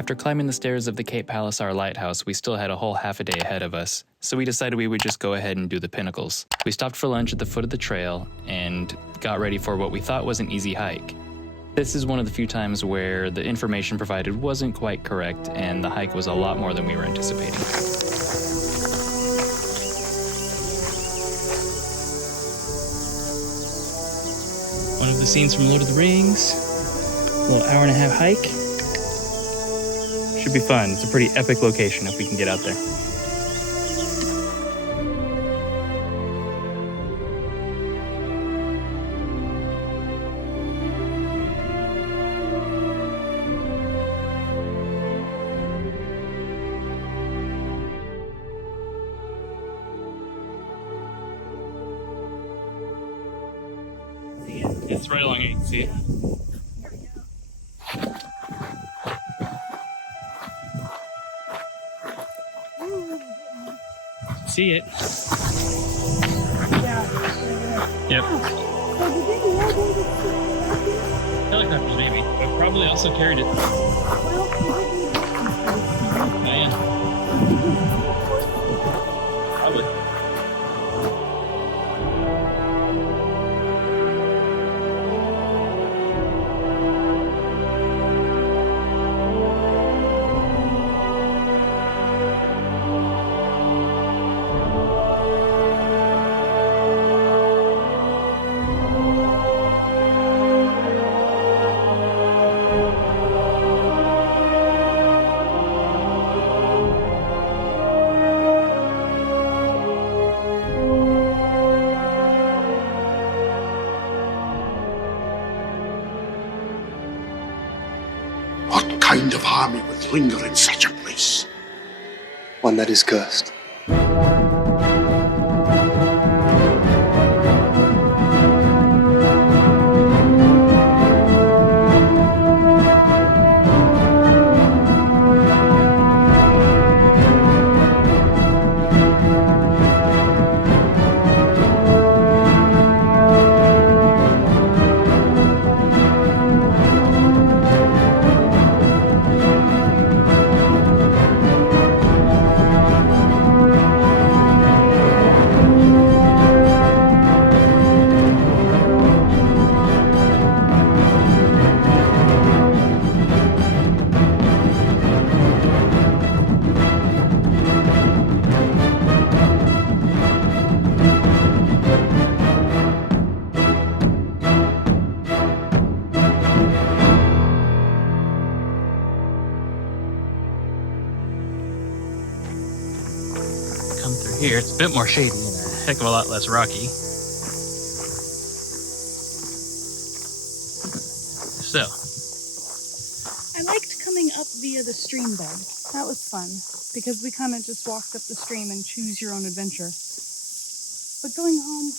After climbing the stairs of the Cape Pallisar Lighthouse, we still had a whole half a day ahead of us, so we decided we would just go ahead and do the Pinnacles. We stopped for lunch at the foot of the trail and got ready for what we thought was an easy hike. This is one of the few times where the information provided wasn't quite correct and the hike was a lot more than we were anticipating. One of the scenes from Lord of the Rings, a little hour-and-a-half hike. Should be fun. It's a pretty epic location if we can get out there. It's right along here, you can see it. See it. Yep. Helicopters maybe, but probably also carried it. Oh yeah. Probably. What kind of army would linger in such a place? One that is cursed. Come through here, it's a bit more shady and a heck of a lot less rocky. So, I liked coming up via the stream bed. That was fun, because we kind of just walked up the stream and choose your own adventure. But going home,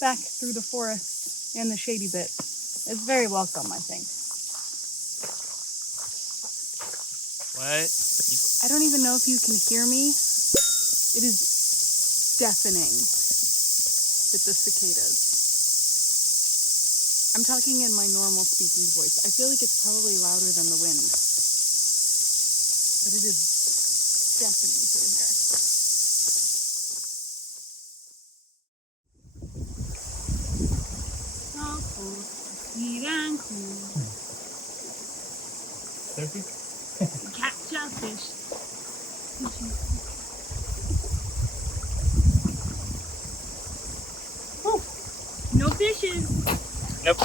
back through the forest and the shady bit, is very welcome, I think. what? I don't even know if you can hear me. It is deafening with the cicadas. I'm talking in my normal speaking voice. I feel like it's probably louder than the wind. But it is deafening through here. So cool, sweet and cool. Catch a fish. Oh, no fishes. Nope.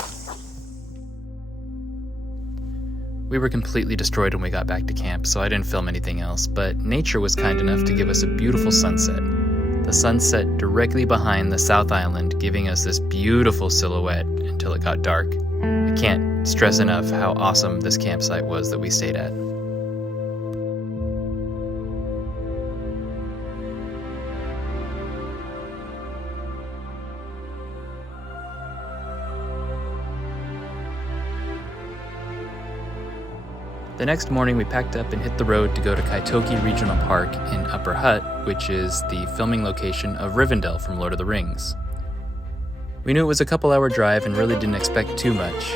We were completely destroyed when we got back to camp, so I didn't film anything else, but nature was kind enough to give us a beautiful sunset. The sunset directly behind the South Island, giving us this beautiful silhouette until it got dark. I can't stress enough how awesome this campsite was that we stayed at. The next morning we packed up and hit the road to go to Kaitoke Regional Park in Upper Hutt, which is the filming location of Rivendell from Lord of the Rings. We knew it was a couple-hour drive and really didn't expect too much,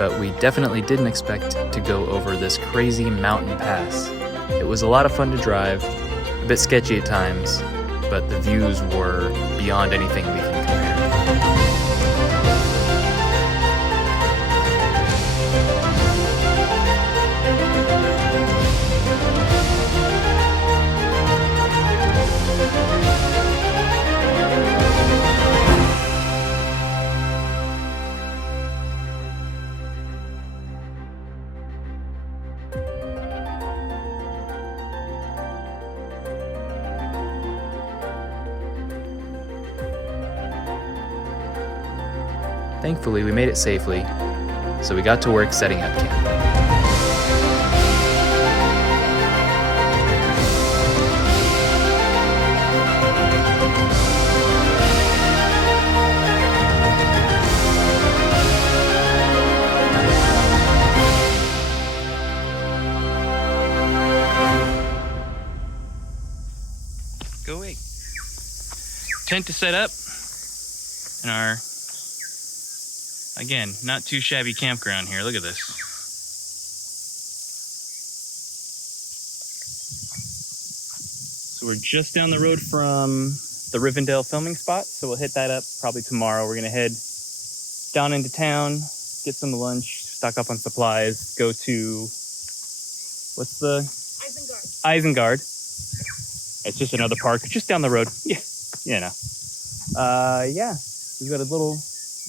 but we definitely didn't expect to go over this crazy mountain pass. It was a lot of fun to drive, a bit sketchy at times, but the views were beyond anything we can compare. Thankfully, we made it safely, so we got to work setting up camp. Go away. Tent to set up, and our again, not too shabby campground here. Look at this. So we're just down the road from the Rivendell filming spot, so we'll hit that up probably tomorrow. We're gonna head down into town, get some lunch, stock up on supplies, go to, what's the? Isengard. It's just another park, just down the road. Yeah, yeah. We've got a little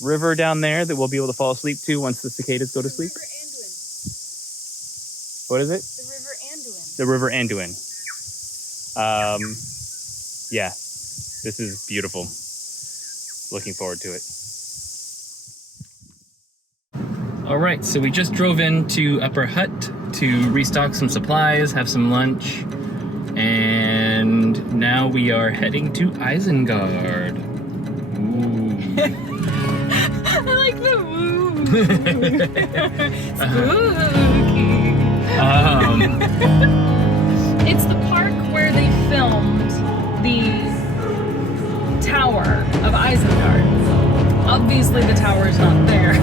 river down there that we'll be able to fall asleep to once the cicadas go to sleep. River Anduin. What is it? The River Anduin. The River Anduin. Yeah, this is beautiful. Looking forward to it. All right, so we just drove into Upper Hutt to restock some supplies, have some lunch, and now we are heading to Isengard. Ooh. I like the woo. Spooky. It's the park where they filmed the Tower of Isengard. Obviously the tower is not there,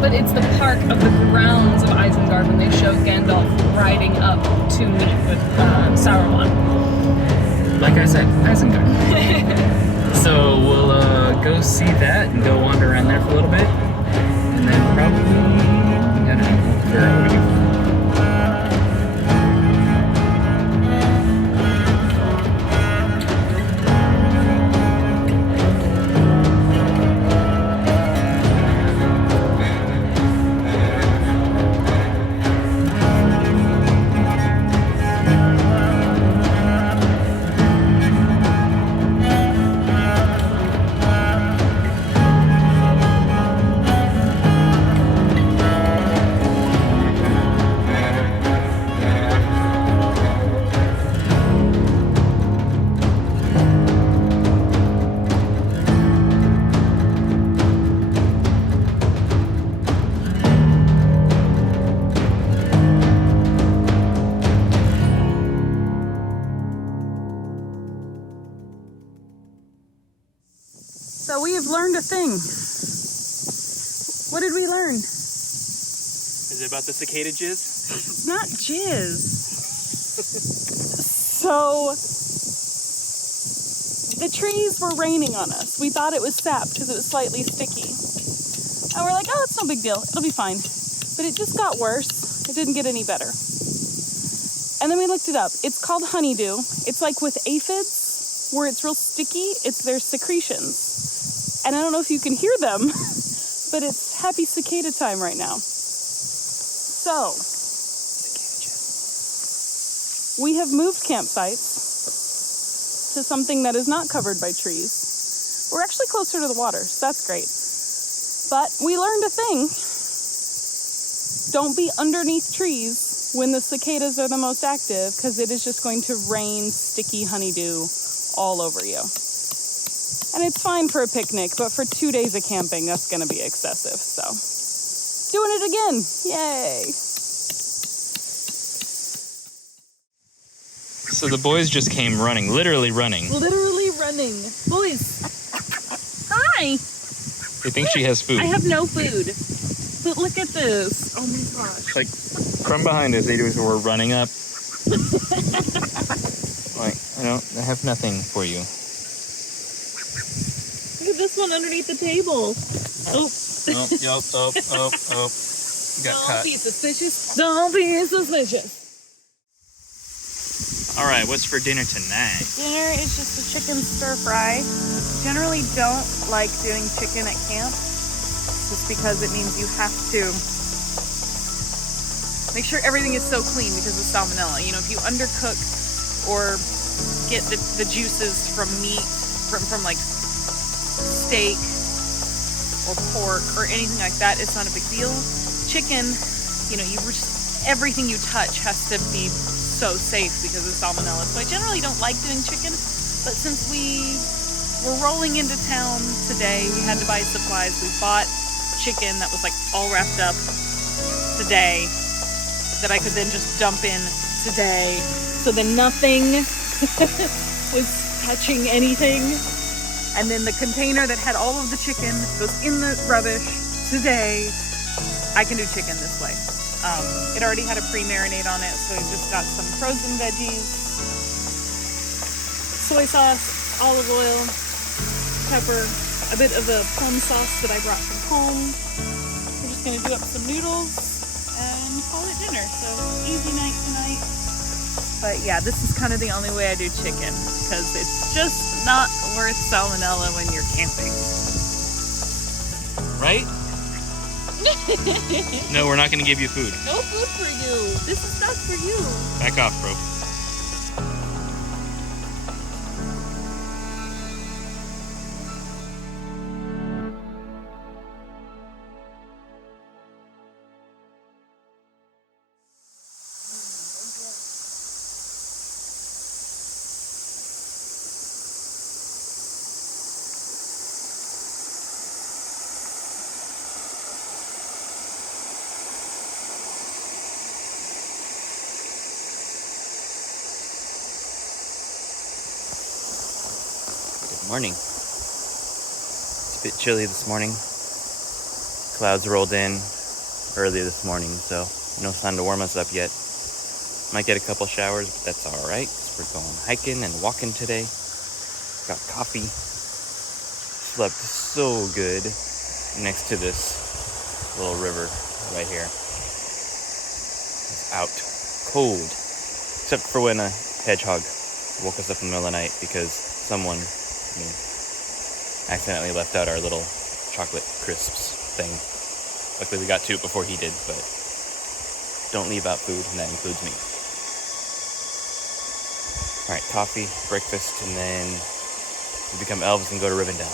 but it's the park of the grounds of Isengard when they show Gandalf riding up to meet with Sauron. Like I said, Isengard. So we'll go see that and go wander around there for a little bit, and then probably, I don't know, figure out what we do. So we have learned a thing. What did we learn? Is it about the cicada jizz? It's not jizz. So the trees were raining on us. We thought it was sap because it was slightly sticky. And we're like, oh, it's no big deal. It'll be fine. But it just got worse. It didn't get any better. And then we looked it up. It's called honeydew. It's like with aphids, where it's real sticky. It's their secretions. And I don't know if you can hear them, but it's happy cicada time right now. So, we have moved campsites to something that is not covered by trees. We're actually closer to the water, so that's great. But we learned a thing. Don't be underneath trees when the cicadas are the most active, because it is just going to rain sticky honeydew all over you. And it's fine for a picnic, but for 2 days of camping, that's going to be excessive. So, doing it again. Yay. So the boys just came running, literally running. Literally running. Boys. Hi. They think she has food. I have no food. But look at this. Oh my gosh. Like, from behind us, they were running up. Like, I have nothing for you. Look at this one underneath the table. Oh. Oh. You got caught. Don't be suspicious. Don't be suspicious. All right, what's for dinner tonight? Dinner is just a chicken stir fry. Generally don't like doing chicken at camp, just because it means you have to make sure everything is so clean because of salmonella. You know, if you undercook or get the juices from meat, from like steak or pork or anything like that, it's not a big deal. Chicken, you know, everything you touch has to be so safe because of salmonella. So I generally don't like doing chicken, but since we were rolling into town today, we had to buy supplies. We bought chicken that was like all wrapped up today that I could then just dump in today. So then nothing was touching anything. And then the container that had all of the chicken goes in the rubbish today. I can do chicken this way. It already had a pre-marinade on it, so I just got some frozen veggies, soy sauce, olive oil, pepper, a bit of the plum sauce that I brought from home. We're just gonna do up some noodles and call it dinner. So easy night tonight. But yeah, this is kind of the only way I do chicken because it's just not worth salmonella when you're camping. Right? No, we're not going to give you food. No food for you. This is not for you. Back off, bro. Morning. It's a bit chilly this morning. Clouds rolled in early this morning, so no sun to warm us up yet. Might get a couple showers, but that's all right, 'cause we're going hiking and walking today. Got coffee. Slept so good next to this little river right here. It's out cold, except for when a hedgehog woke us up in the middle of the night because someone accidentally left out our little chocolate crisps thing. Luckily we got to it before he did, but don't leave out food, and that includes me. Alright, coffee, breakfast, and then we become elves and go to Rivendell.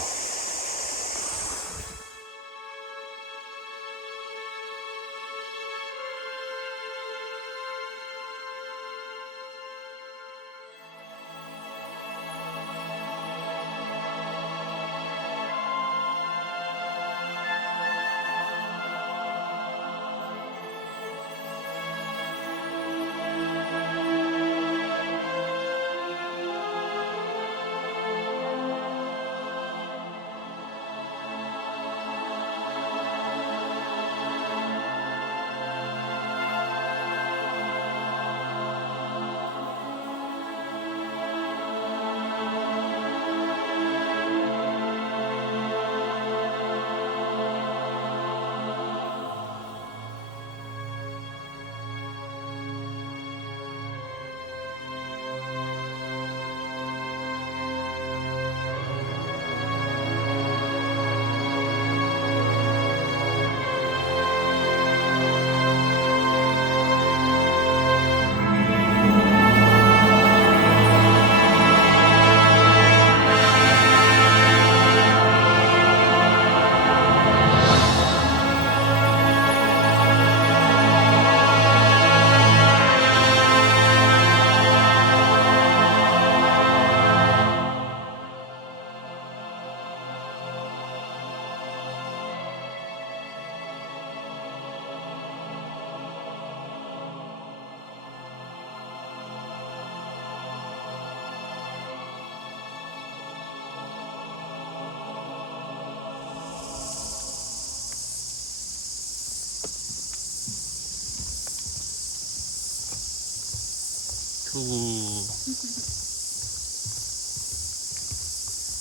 Cool.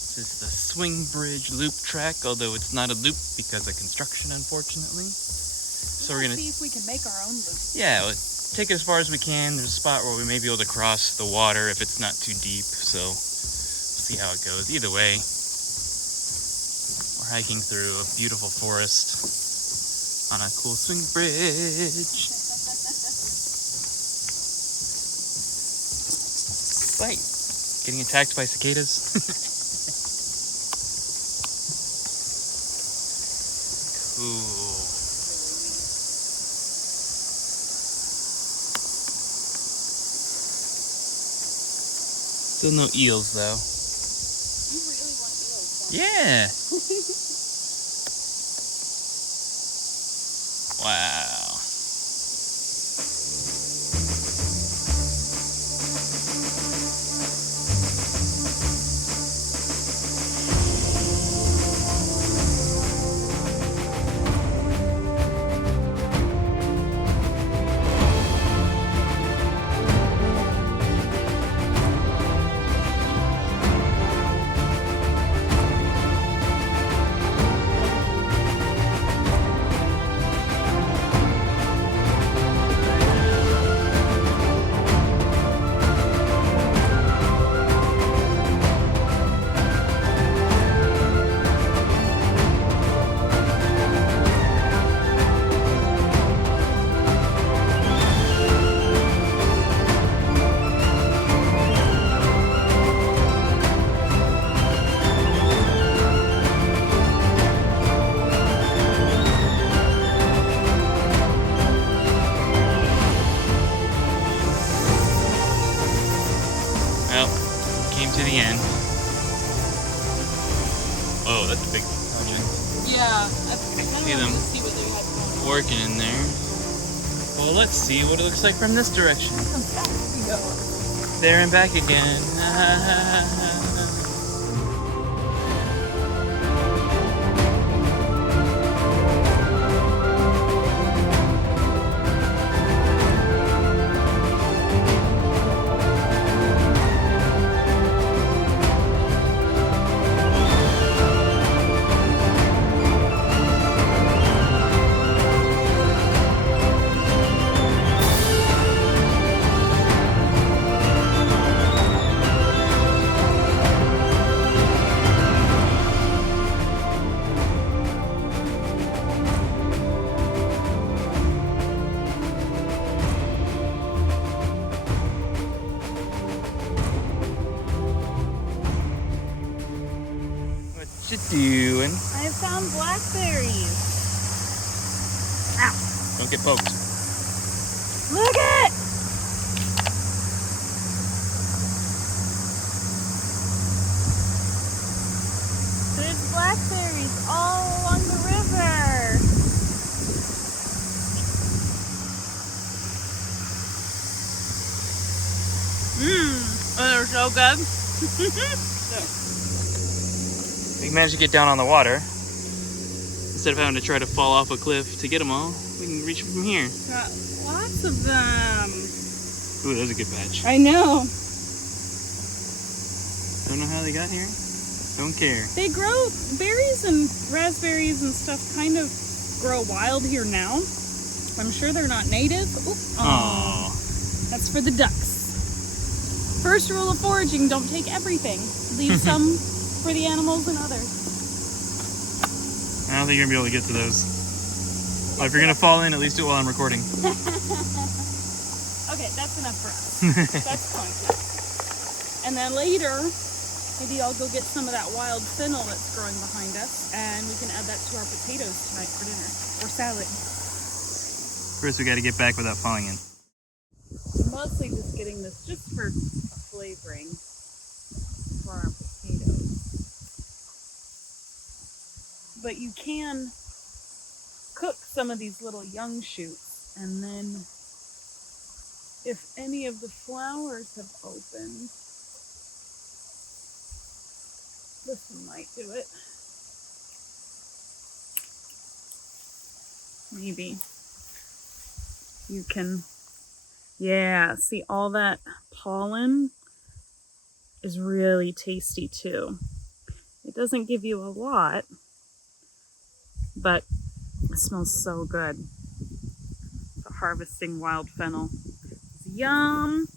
This is the swing bridge loop track, although it's not a loop because of construction, unfortunately. So we're gonna see if we can make our own loop. Yeah, we'll take it as far as we can. There's a spot where we may be able to cross the water if it's not too deep, so we'll see how it goes. Either way, we're hiking through a beautiful forest on a cool swing bridge. Wait, getting attacked by cicadas? Cool. Still no eels, though. You really want eels, huh? Yeah. Wow. To the end. Oh, that's a big onion. Yeah, I See them see what they had going on. working in there. Well, let's see what it looks like from this direction. How fast we go. There and back again. What you doing? I have found blackberries. Ow. Don't get poked. Look it! There's blackberries all along the river. Mmm, they're so good. We managed to get down on the water. Instead of having to try to fall off a cliff to get them all, we can reach them from here. Got lots of them. Ooh, that was a good batch. I know. Don't know how they got here. Don't care. They grow, berries and raspberries and stuff kind of grow wild here now. I'm sure they're not native. Oh, that's for the ducks. First rule of foraging, don't take everything. Leave some for the animals and others. I don't think you're gonna be able to get to those. Well, if you're gonna fall in, at least do it while I'm recording. Okay, that's enough for us. That's content. And then later, maybe I'll go get some of that wild fennel that's growing behind us, and we can add that to our potatoes tonight for dinner, or salad. First, we gotta get back without falling in. Mostly just getting this just for flavoring for our potatoes. But you can cook some of these little young shoots, and then if any of the flowers have opened, this one might do it. Maybe you can Yeah, see, all that pollen is really tasty too. It doesn't give you a lot, but it smells so good. So harvesting wild fennel. Yum!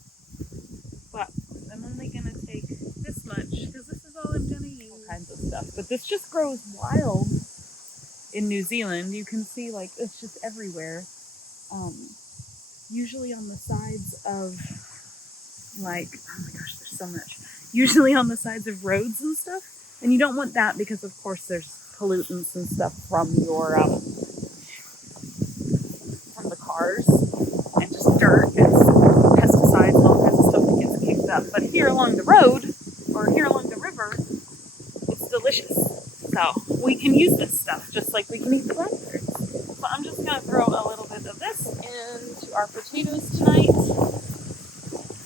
But I'm only gonna take this much because this is all I'm gonna use. All kinds of stuff. But this just grows wild in New Zealand. You can see like it's just everywhere. Usually on the sides of like, oh my gosh, there's so much. Usually on the sides of roads and stuff. And you don't want that because of course there's pollutants and stuff from your from the cars and just dirt and pesticides and all kinds of stuff that gets kicked up. But here along the road or here along the river, it's delicious. So we can use this stuff just like we can eat the blackberries. So I'm just gonna throw a little bit of this into our potatoes tonight.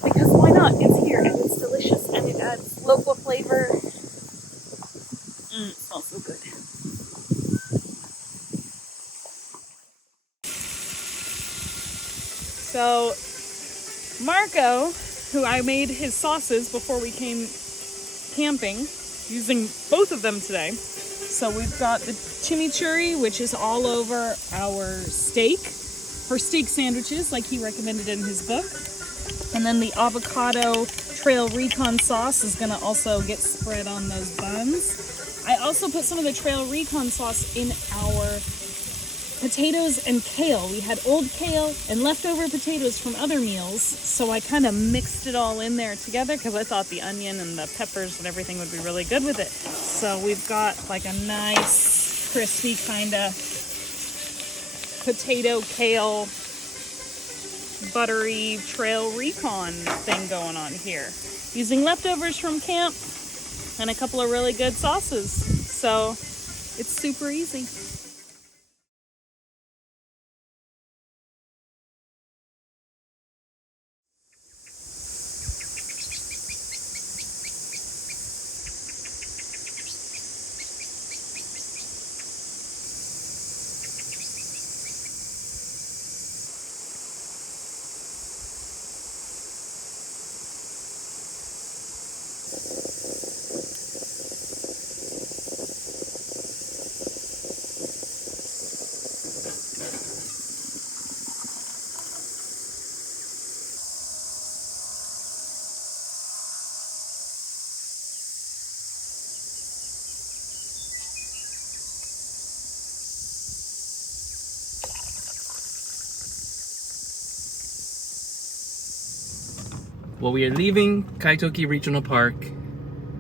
Because why not? It's here and it's delicious and it adds local flavor. It smells so good. So Marco, who I made his sauces before we came camping, using both of them today. So we've got the chimichurri, which is all over our steak, for steak sandwiches like he recommended in his book. And then the avocado trail recon sauce is gonna also get spread on those buns. I also put some of the trail recon sauce in our potatoes and kale. We had old kale and leftover potatoes from other meals, so I kind of mixed it all in there together because I thought the onion and the peppers and everything would be really good with it. So we've got like a nice crispy kind of potato kale buttery trail recon thing going on here, using leftovers from camp and a couple of really good sauces. So it's super easy. Well, we are leaving Kaitoke Regional Park.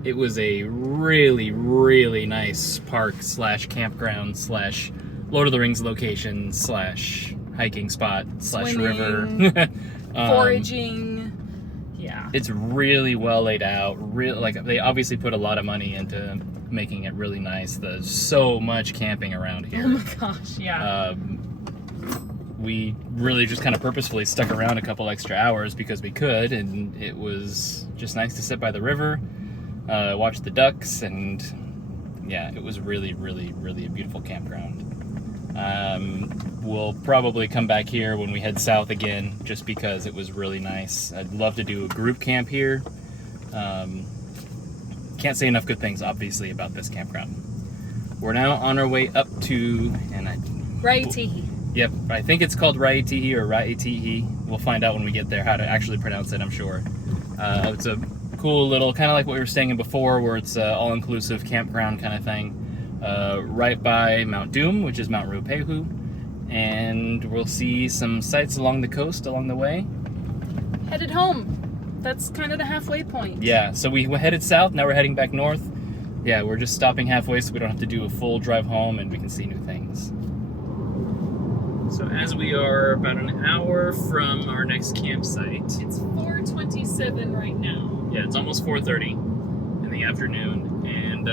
It was a really, really nice park slash campground slash Lord of the Rings location slash hiking spot slash river. Foraging. Yeah. It's really well laid out. Like they obviously put a lot of money into making it really nice. There's so much camping around here. Oh my gosh, yeah. We really just kind of purposefully stuck around a couple extra hours because we could, and it was just nice to sit by the river, watch the ducks, and yeah, it was really, really, really a beautiful campground. We'll probably come back here when we head south again, just because it was really nice. I'd love to do a group camp here. Can't say enough good things, obviously, about this campground. We're now on our way up to Raitihi. Yep, I think it's called Raitihi or Raitihi. We'll find out when we get there how to actually pronounce it, I'm sure. It's a cool little, kind of like what we were staying in before, where it's an all-inclusive campground kind of thing. Right by Mount Doom, which is Mount Ruapehu. And we'll see some sights along the coast along the way. Headed home. That's kind of the halfway point. Yeah, so we headed south, now we're heading back north. Yeah, we're just stopping halfway so we don't have to do a full drive home and we can see new things. So as we are about an hour from our next campsite. It's 4:27 right now. Yeah, it's almost 4:30 in the afternoon. And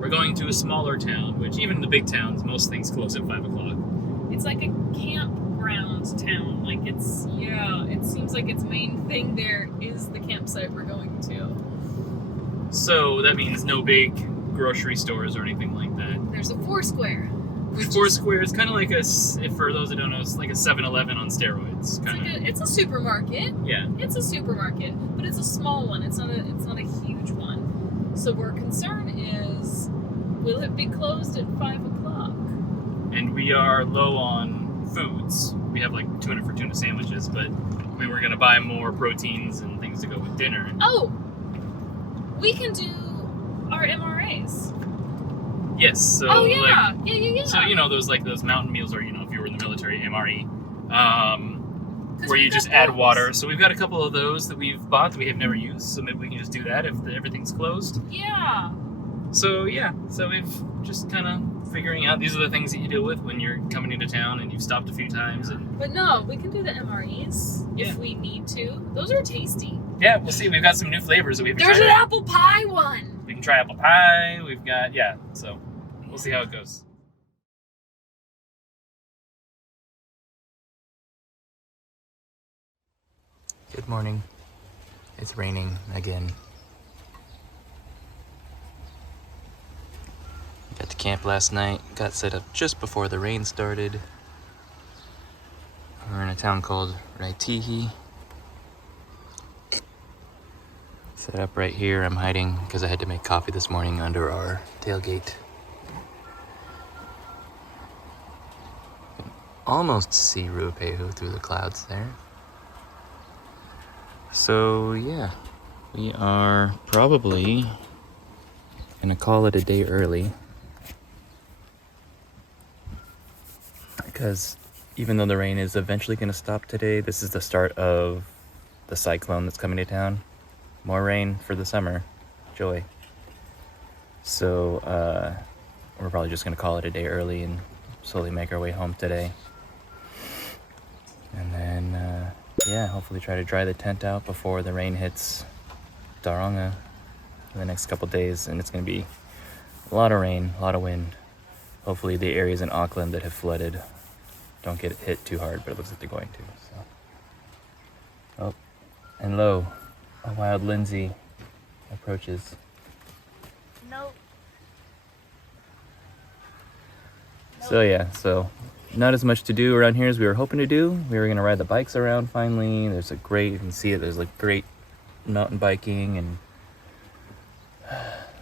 we're going to a smaller town, which even in the big towns, most things close at 5 o'clock. It's like a campground town. Like it seems like its main thing there is the campsite we're going to. So that means no big grocery stores or anything like that. There's a Foursquare. Four Square is kind of like for those that don't know, it's like a 7-Eleven on steroids. It's a supermarket. Yeah. It's a supermarket, but it's a small one. It's not a huge one. So our concern is, will it be closed at 5 o'clock? And we are low on foods. We have like tuna for tuna sandwiches, but we were gonna buy more proteins and things to go with dinner. Oh, we can do our MRAs. Yes. So. Oh yeah, like, yeah. So those mountain meals, or if you were in the military, MRE, where you just add water. So we've got a couple of those that we've bought that we have never used. So maybe we can just do that if everything's closed. Yeah. So we've just kind of figuring out these are the things that you deal with when you're coming into town and you've stopped a few times. But no, we can do the MREs if we need to. Those are tasty. Yeah, we'll see. We've got some new flavors that we've. There's an apple pie one. We can try apple pie. We've got so we'll see how it goes. Good morning. It's raining again. Got to camp last night. Got set up just before the rain started. We're in a town called Raitihi. Set up right here. I'm hiding because I had to make coffee this morning under our tailgate. You can almost see Ruapehu through the clouds there. So yeah, we are probably gonna call it a day early because even though the rain is eventually gonna stop today, this is the start of the cyclone that's coming to town. More rain for the summer. Joy. So we're probably just gonna call it a day early and slowly make our way home today. And then hopefully try to dry the tent out before the rain hits Tauranga in the next couple days. And it's gonna be a lot of rain, a lot of wind. Hopefully the areas in Auckland that have flooded don't get hit too hard, but it looks like they're going to. So. Oh, and lo, a wild Lindsey approaches. Nope. So not as much to do around here as we were hoping to do. We were gonna ride the bikes around finally. You can see it, there's like great mountain biking and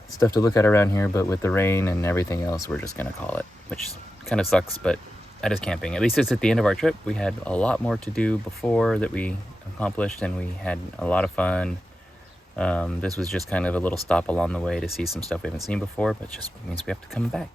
stuff to look at around here, but with the rain and everything else, we're just gonna call it, which kind of sucks, but that is camping. At least it's at the end of our trip. We had a lot more to do before that we accomplished, and we had a lot of fun. This was just kind of a little stop along the way to see some stuff we haven't seen before, but just means we have to come back.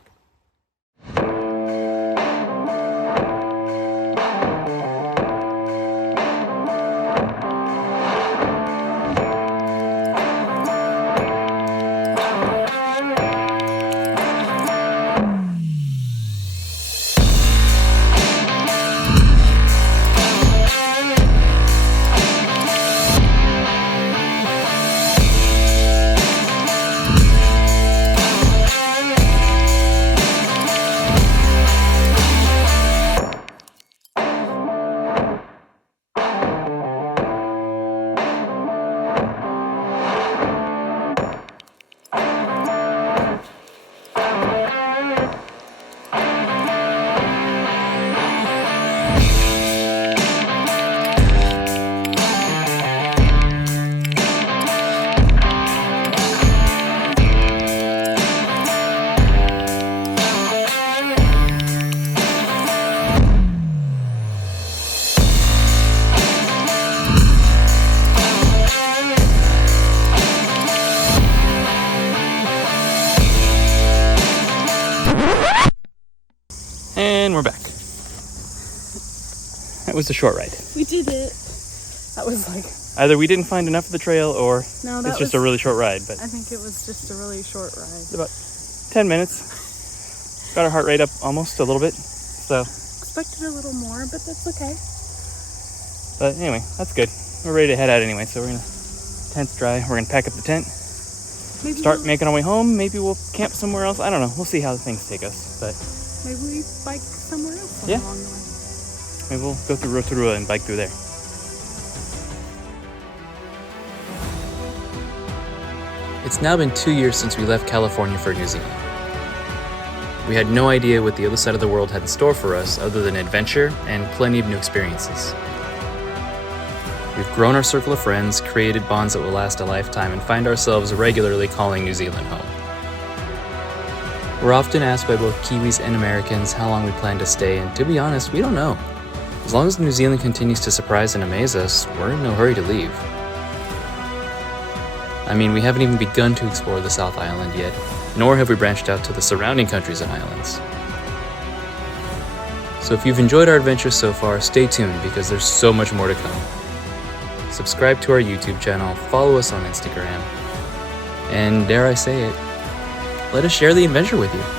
And we're back. That was a short ride. We did it. That was like... Either we didn't find enough of the trail, or it's just a really short ride. But I think it was just a really short ride. About 10 minutes. Got our heart rate up almost a little bit. So expected a little more, but that's okay. But anyway, that's good. We're ready to head out anyway, so we're gonna... Tent's dry. We're gonna pack up the tent. Start making our way home. Maybe we'll camp somewhere else. I don't know. We'll see how things take us. But maybe we bike somewhere else along the way. Maybe we'll go through Rotorua and bike through there. It's now been 2 years since we left California for New Zealand. We had no idea what the other side of the world had in store for us other than adventure and plenty of new experiences. We've grown our circle of friends, created bonds that will last a lifetime, and find ourselves regularly calling New Zealand home. We're often asked by both Kiwis and Americans how long we plan to stay, and to be honest, we don't know. As long as New Zealand continues to surprise and amaze us, we're in no hurry to leave. I mean, we haven't even begun to explore the South Island yet, nor have we branched out to the surrounding countries and islands. So if you've enjoyed our adventure so far, stay tuned because there's so much more to come. Subscribe to our YouTube channel, follow us on Instagram, and dare I say it, let us share the adventure with you.